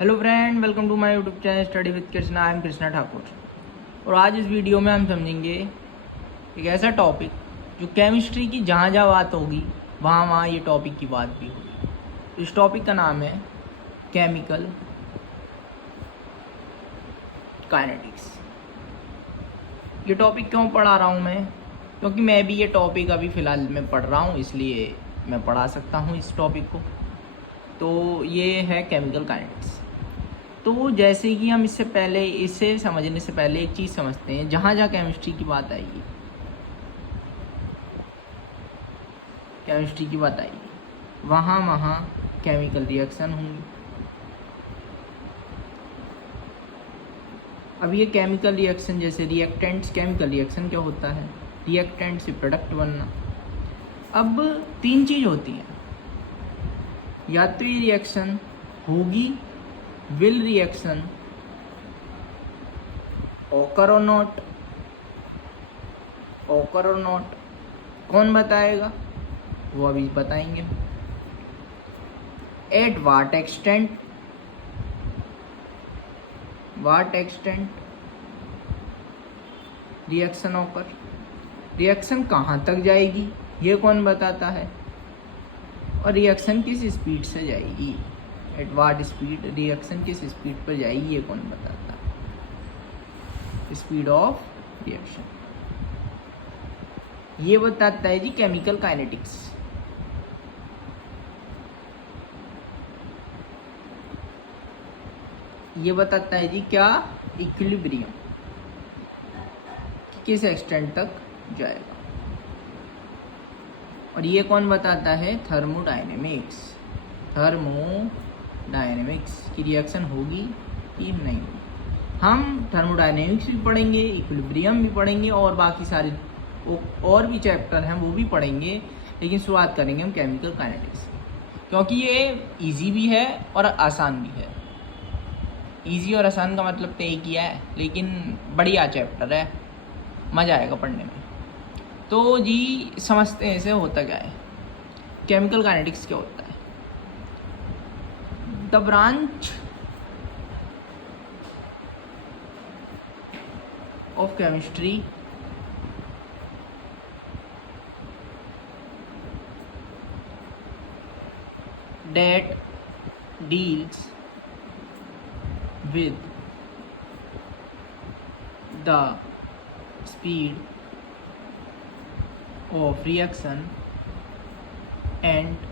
Hello friend, welcome to my YouTube channel study with Krishna. I am Krishna Thakur और आज इस video में हम समझेंगे एक ऐसा टॉपिक जो केमिस्ट्री की जहाँ जहाँ बात होगी वहाँ वहाँ ये टॉपिक की बात भी होगी। इस टॉपिक का नाम है केमिकल काइनेटिक्स। ये टॉपिक क्यों पढ़ा रहा हूँ मैं? क्योंकि मैं भी ये टॉपिक अभी फ़िलहाल में पढ़ रहा हूँ, इसलिए मैं पढ़ा सकता हूँ इस टॉपिक को। तो ये है केमिकल काइनेटिक्स। तो जैसे कि हम इसे समझने से पहले एक चीज़ समझते हैं। जहाँ जहाँ केमिस्ट्री की बात आएगी वहाँ वहाँ केमिकल रिएक्शन होंगी। अब ये केमिकल रिएक्शन, जैसे रिएक्टेंट्स, केमिकल रिएक्शन क्या होता है? रिएक्टेंट से प्रोडक्ट बनना। अब तीन चीज़ होती हैं, या तो ये रिएक्शन होगी, विल रिएक्शन, ओकर और नॉट। ओकर और नॉट कौन बताएगा? वो अभी बताएंगे। एट वाट एक्सटेंट रिएक्शन ओकर। रिएक्शन कहाँ तक जाएगी ये कौन बताता है? और रिएक्शन किस स्पीड से जाएगी? एट वाट स्पीड रिएक्शन किस स्पीड पर जाएगी ये कौन बताता है? Speed of reaction. ये बताता है जी केमिकल काइनेटिक्स। ये बताता है जी क्या? इक्विलिब्रियम किस एक्सटेंट तक जाएगा। और ये कौन बताता है? थर्मोडायनेमिक्स की रिएक्शन होगी कि नहीं होगी। हम थर्मोडायनेमिक्स भी पढ़ेंगे, इक्विलिब्रियम भी पढ़ेंगे और बाकी सारे और भी चैप्टर हैं वो भी पढ़ेंगे, लेकिन शुरुआत करेंगे हम केमिकल काइनेटिक्स, क्योंकि ये इजी भी है और आसान भी है। इजी और आसान का मतलब तो एक ही है, लेकिन बढ़िया चैप्टर है, मज़ा आएगा पढ़ने में। तो जी समझते हैं इसे होता क्या है, केमिकल काइनेटिक्स क्या होता है। The branch of chemistry that deals with the speed of reaction and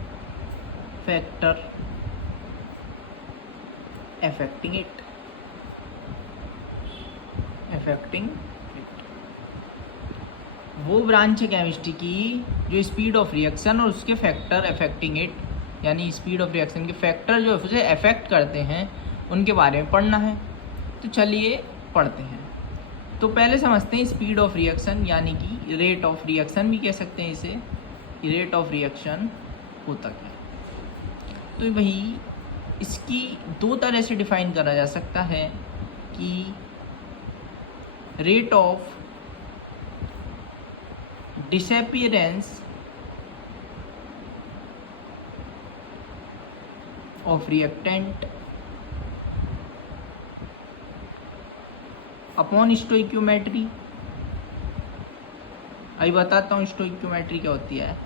factor affecting it. वो ब्रांच है केमिस्ट्री की जो स्पीड ऑफ रिएक्शन और उसके फैक्टर अफेक्टिंग इट, यानी स्पीड ऑफ रिएक्शन के फैक्टर जो उसे अफेक्ट करते हैं उनके बारे में पढ़ना है। तो चलिए पढ़ते हैं। तो पहले समझते हैं स्पीड ऑफ रिएक्शन, यानी कि रेट ऑफ रिएक्शन भी कह सकते हैं इसे। रेट ऑफ रिएक्शन होता क्या है? तो वही इसकी दो तरह से डिफाइन करा जा सकता है कि rate of disappearance of reactant upon stoichiometry। अभी बताता हूँ स्टोइक्योमेट्री क्या होती है।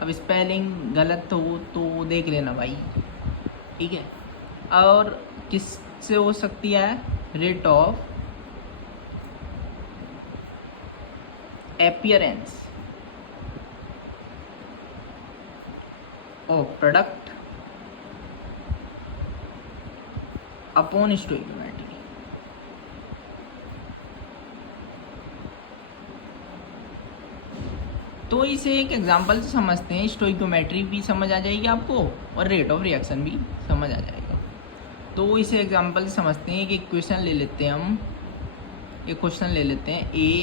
अब स्पेलिंग गलत हो तो देख लेना भाई, ठीक है। और किससे हो सकती है? Rate of appearance of product upon stoichiometry. तो इसे एक एग्जांपल से समझते हैं। स्टोइक्योमेट्री भी समझ आ जाएगी आपको और रेट ऑफ रिएक्शन भी समझ आ जाएगा। तो इसे एग्जांपल से समझते हैं। एक क्वेश्चन ले लेते हैं हम। एक क्वेश्चन ले लेते हैं। ए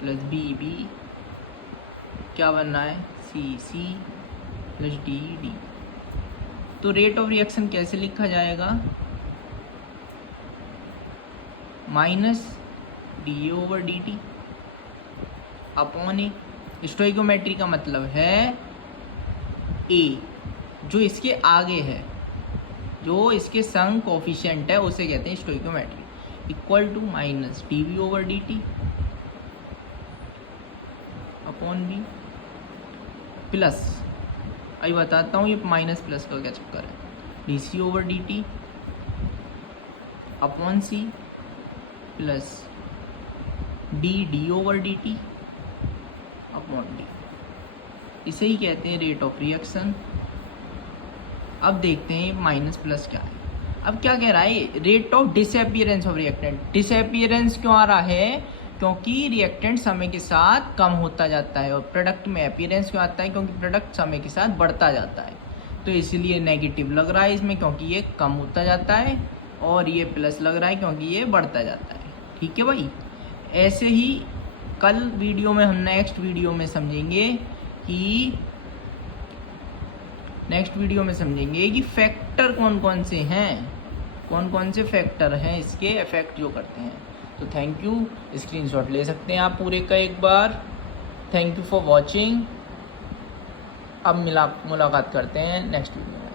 प्लस बी क्या बनना है? C plus D. तो रेट ऑफ रिएक्शन कैसे लिखा जाएगा? Minus D over D T upon A. Stoichiometry का मतलब है ए जो इसके आगे है, जो इसके संग कोफिशिएंट है, उसे कहते हैं stoichiometry, equal to minus dv over dt upon B plus, अभी बताता हूँ ये माइनस प्लस का क्या चक्कर है, dc over dt upon C plus D over dt upon D, इसे ही कहते हैं रेट ऑफ रिएक्शन। अब देखते हैं माइनस प्लस क्या है। अब क्या कह रहा है, rate of disappearance of reactant. Disappearance क्यों आ रहा है, क्योंकि रिएक्टेंट समय के साथ कम होता जाता है, और प्रोडक्ट में अपीयरेंस क्यों आता है, क्योंकि प्रोडक्ट समय के साथ बढ़ता जाता है। तो इसलिए नेगेटिव लग रहा है इसमें, क्योंकि ये कम होता जाता है, और ये प्लस लग रहा है क्योंकि ये बढ़ता जाता है। ठीक है भाई, ऐसे ही कल वीडियो में हम नेक्स्ट वीडियो में समझेंगे कि फैक्टर कौन कौन से हैं, कौन कौन से फैक्टर हैं इसके इफेक्ट जो करते हैं। तो थैंक यू, स्क्रीनशॉट ले सकते हैं आप पूरे का एक बार। Thank you for watching. अब मुलाकात करते हैं नेक्स्ट वीडियो में।